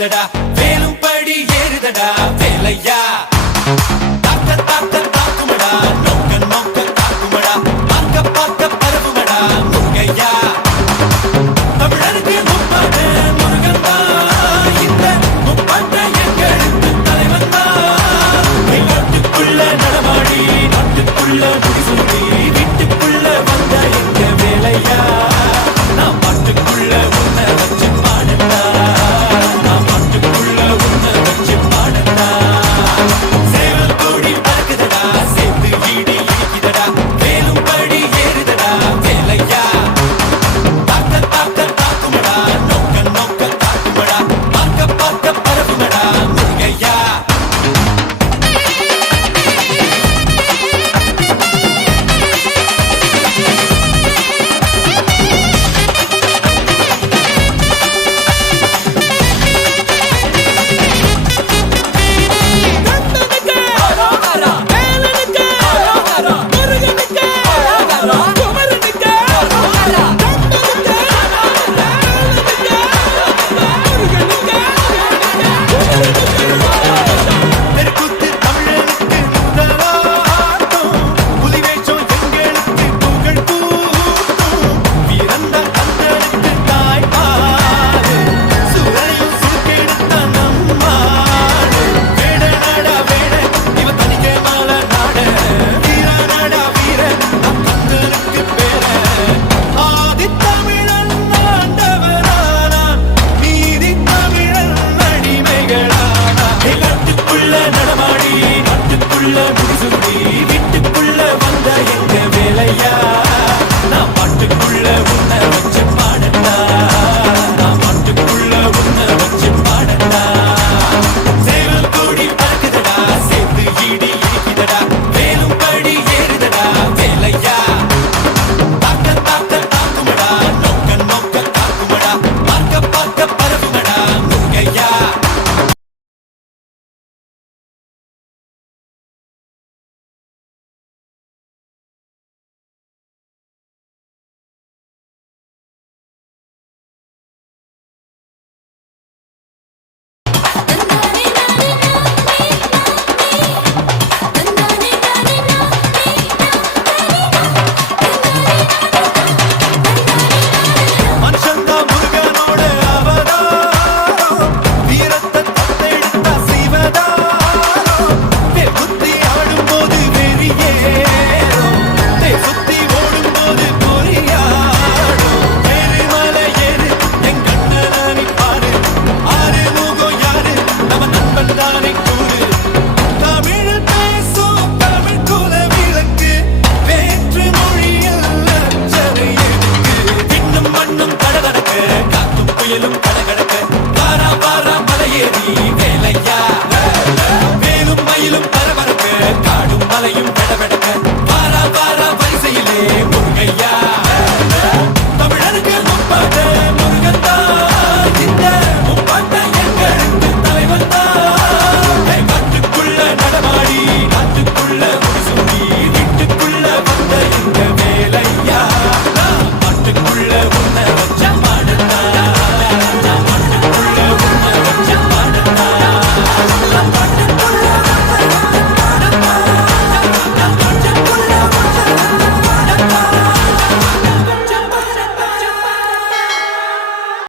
ஏறுதடா. வேலும் படி ஏறுதடா. வேலையா? Get